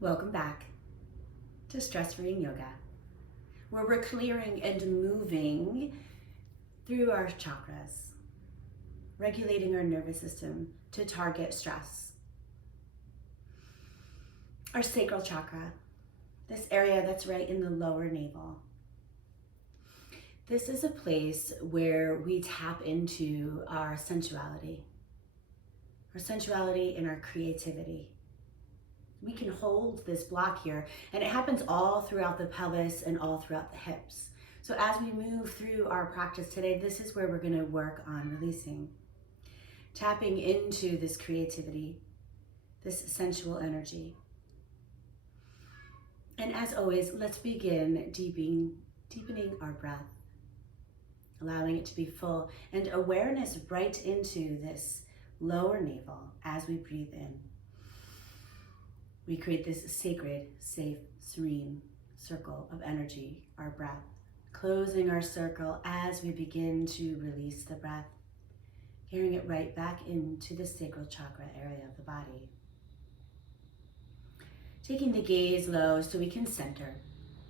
Welcome back to Stress Freeing Yoga, where we're clearing and moving through our chakras, regulating our nervous system to target stress. Our sacral chakra, this area that's right in the lower navel. This is a place where we tap into our sensuality and our creativity. We can hold this block here, and it happens all throughout the pelvis and all throughout the hips. So as we move through our practice today, this is where we're going to work on releasing, tapping into this creativity, this sensual energy. And as always, let's begin deepening our breath, allowing it to be full, and awareness right into this lower navel as we breathe in. We create this sacred, safe, serene circle of energy, our breath, closing our circle as we begin to release the breath, carrying it right back into the sacral chakra area of the body. Taking the gaze low so we can center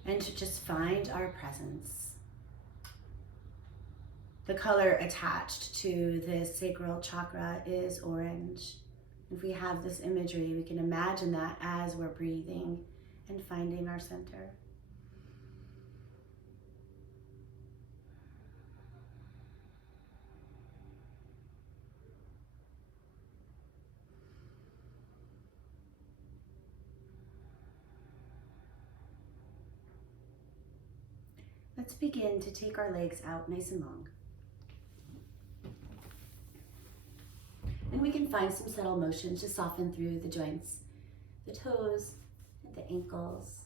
and to just find our presence. The color attached to this sacral chakra is orange. If we have this imagery, we can imagine that as we're breathing and finding our center. Let's begin to take our legs out nice and long. And we can find some subtle motions to soften through the joints, the toes, and the ankles,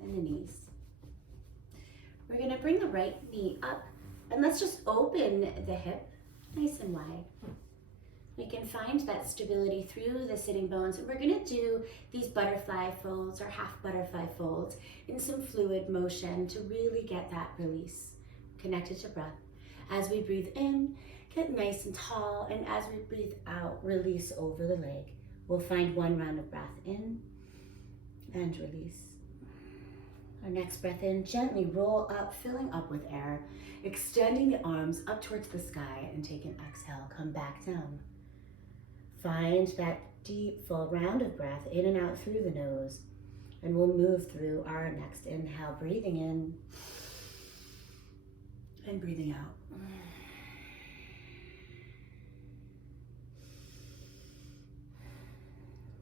and the knees. We're gonna bring the right knee up, and let's just open the hip nice and wide. We can find that stability through the sitting bones, and we're gonna do these butterfly folds or half butterfly folds in some fluid motion to really get that release, connected to breath. As we breathe in, get nice and tall, and as we breathe out, release over the leg. We'll find one round of breath in and release. Our next breath in, gently roll up, filling up with air, extending the arms up towards the sky, and take an exhale, come back down. Find that deep, full round of breath in and out through the nose, and we'll move through our next inhale, breathing in and breathing out.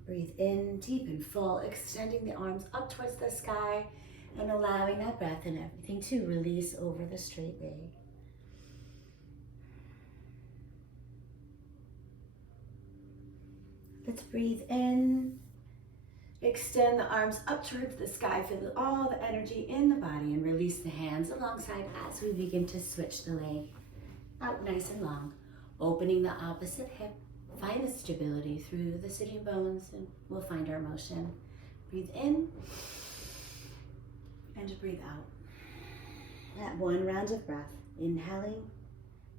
Breathe in deep and full, extending the arms up towards the sky and allowing that breath and everything to release over the straight leg. Let's breathe in, extend the arms up towards the sky, feel all the energy in the body, and release the hands alongside as we begin to switch the leg out nice and long, opening the opposite hip. Find the stability through the sitting bones, and we'll find our motion. Breathe in and breathe out. That one round of breath, inhaling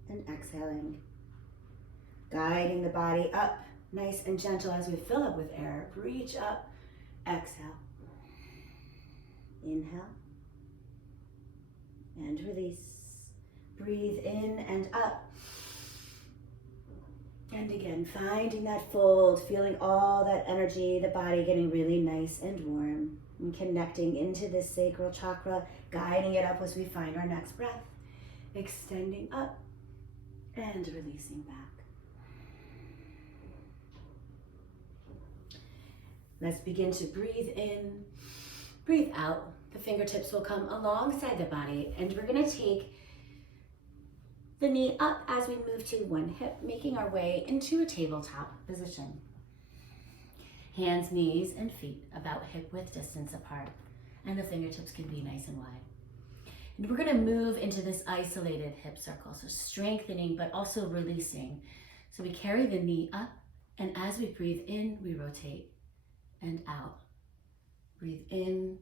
and exhaling. Guiding the body up, nice and gentle as we fill up with air. Reach up, exhale. Inhale and release. Breathe in and up. And again, finding that fold, feeling all that energy, the body getting really nice and warm, and connecting into this sacral chakra, guiding it up as we find our next breath, extending up and releasing back. Let's begin to breathe in, breathe out. The fingertips will come alongside the body, and we're gonna take the knee up as we move to one hip, making our way into a tabletop position. Hands, knees, and feet about hip width distance apart, and the fingertips can be nice and wide. And we're gonna move into this isolated hip circle, so strengthening but also releasing. So we carry the knee up, and as we breathe in, we rotate and out. Breathe in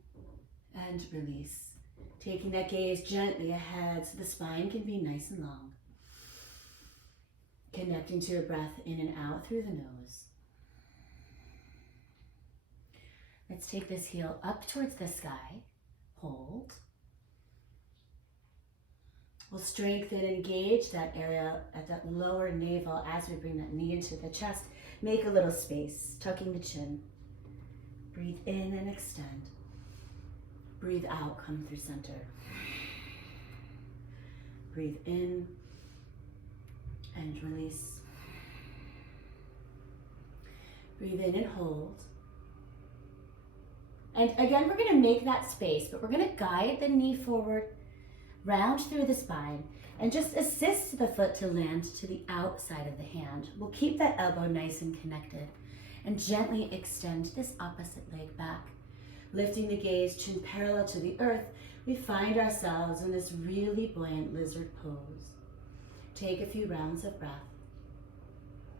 and release. Taking that gaze gently ahead so the spine can be nice and long. Connecting to your breath in and out through the nose. Let's take this heel up towards the sky. Hold. We'll strengthen and engage that area at that lower navel as we bring that knee into the chest. Make a little space, tucking the chin. Breathe in and extend. Breathe out, come through center. Breathe in and release. Breathe in and hold. And again, we're gonna make that space, but we're gonna guide the knee forward, round through the spine, and just assist the foot to land to the outside of the hand. We'll keep that elbow nice and connected and gently extend this opposite leg back. Lifting the gaze, chin parallel to the earth, we find ourselves in this really buoyant lizard pose. Take a few rounds of breath.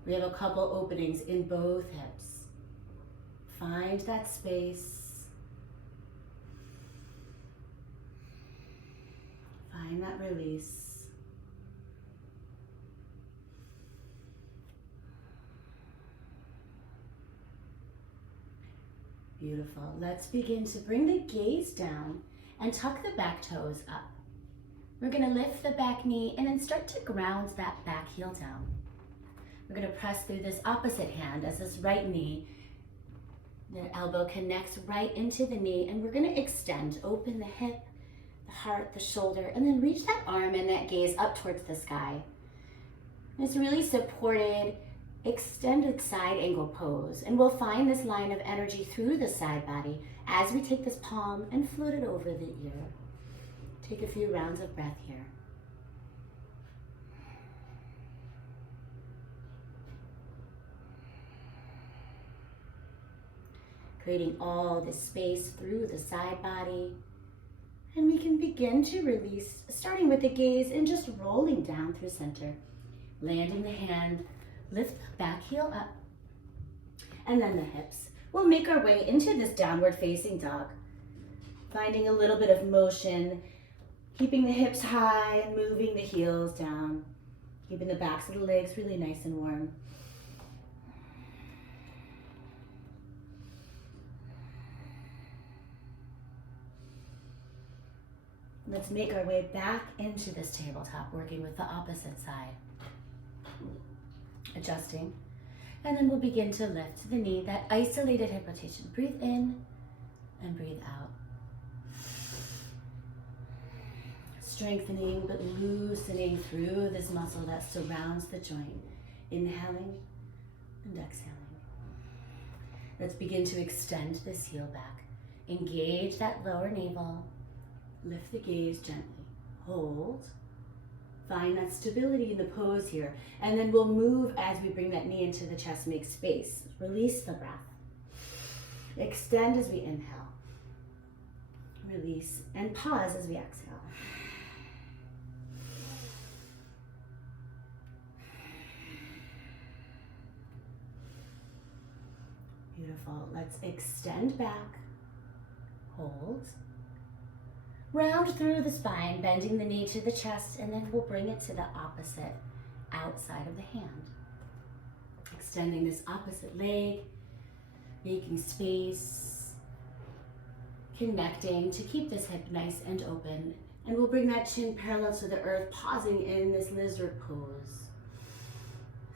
We have a couple openings in both hips. Find that space. Find that release. Beautiful. Let's begin to bring the gaze down and tuck the back toes up. We're going to lift the back knee and then start to ground that back heel down. We're going to press through this opposite hand as this right knee, the elbow connects right into the knee, and we're going to extend, open the hip, the heart, the shoulder, and then reach that arm and that gaze up towards the sky. And it's really supported, extended side angle pose, and we'll find this line of energy through the side body as we take this palm and float it over the ear. Take a few rounds of breath here. Creating all this space through the side body. And we can begin to release, starting with the gaze and just rolling down through center. Landing the hand, lift the back heel up, and then the hips. We'll make our way into this downward facing dog. Finding a little bit of motion, keeping the hips high and moving the heels down. Keeping the backs of the legs really nice and warm. Let's make our way back into this tabletop, working with the opposite side. Adjusting. And then we'll begin to lift the knee, that isolated hip rotation. Breathe in and breathe out. Strengthening but loosening through this muscle that surrounds the joint. Inhaling and exhaling. Let's begin to extend this heel back. Engage that lower navel. Lift the gaze gently. Hold. Find that stability in the pose here. And then we'll move as we bring that knee into the chest, make space. Release the breath. Extend as we inhale. Release and pause as we exhale. Beautiful. Let's extend back. Hold. Round through the spine, bending the knee to the chest, and then we'll bring it to the opposite outside of the hand. Extending this opposite leg, making space, connecting to keep this hip nice and open. And we'll bring that chin parallel to the earth, pausing in this lizard pose.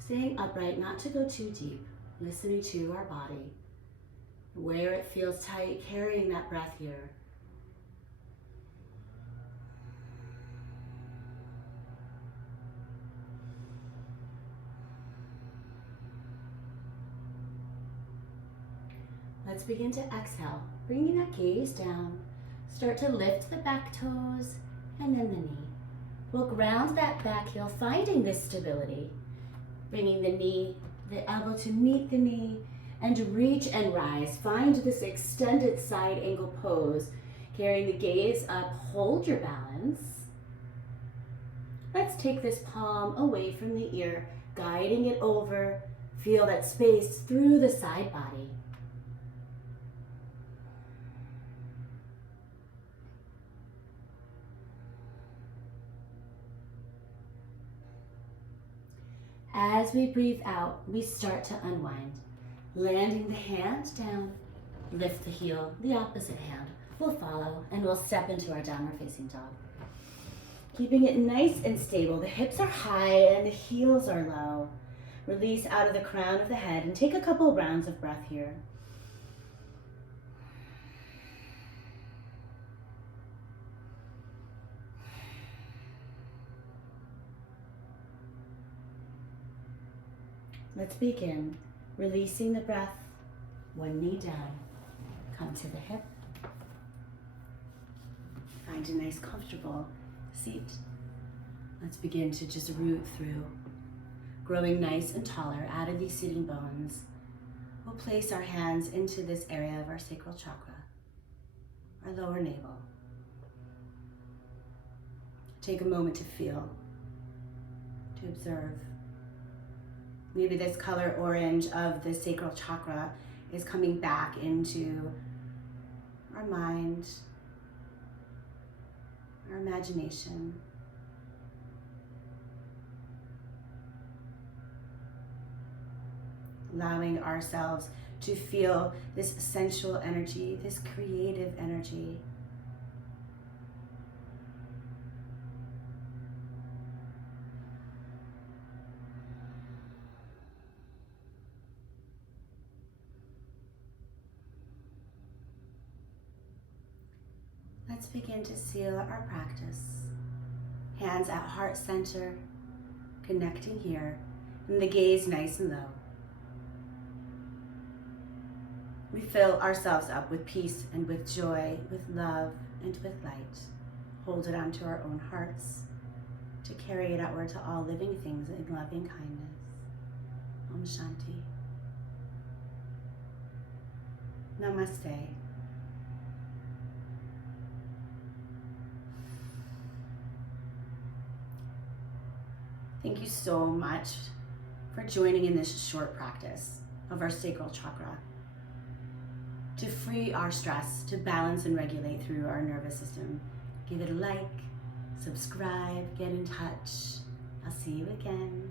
Staying upright, not to go too deep, listening to our body. Where it feels tight, carrying that breath here. Let's begin to exhale, bringing that gaze down. Start to lift the back toes and then the knee. We'll ground that back heel, finding this stability. Bringing the knee, the elbow to meet the knee, and reach and rise. Find this extended side angle pose. Carrying the gaze up, hold your balance. Let's take this palm away from the ear, guiding it over. Feel that space through the side body. As we breathe out, we start to unwind, landing the hand down, Lift the heel, the opposite hand will follow, and we'll step into our downward facing dog. Keeping it nice and stable. The hips are high and the heels are low. Release out of the crown of the head and take a couple rounds of breath here. Let's begin. Releasing the breath, one knee down. Come to the hip. Find a nice comfortable seat. Let's begin to just root through. Growing nice and taller out of these sitting bones. We'll place our hands into this area of our sacral chakra, our lower navel. Take a moment to feel, to observe. Maybe this color orange of the sacral chakra is coming back into our mind, our imagination. Allowing ourselves to feel this sensual energy, this creative energy. Let's begin to seal our practice. Hands at heart center, connecting here, and the gaze nice and low. We fill ourselves up with peace and with joy, with love and with light. Hold it onto our own hearts to carry it outward to all living things in loving kindness. Om Shanti. Namaste. Thank you so much for joining in this short practice of our sacral chakra to free our stress, to balance and regulate through our nervous system. Give it a like, subscribe, get in touch. I'll see you again.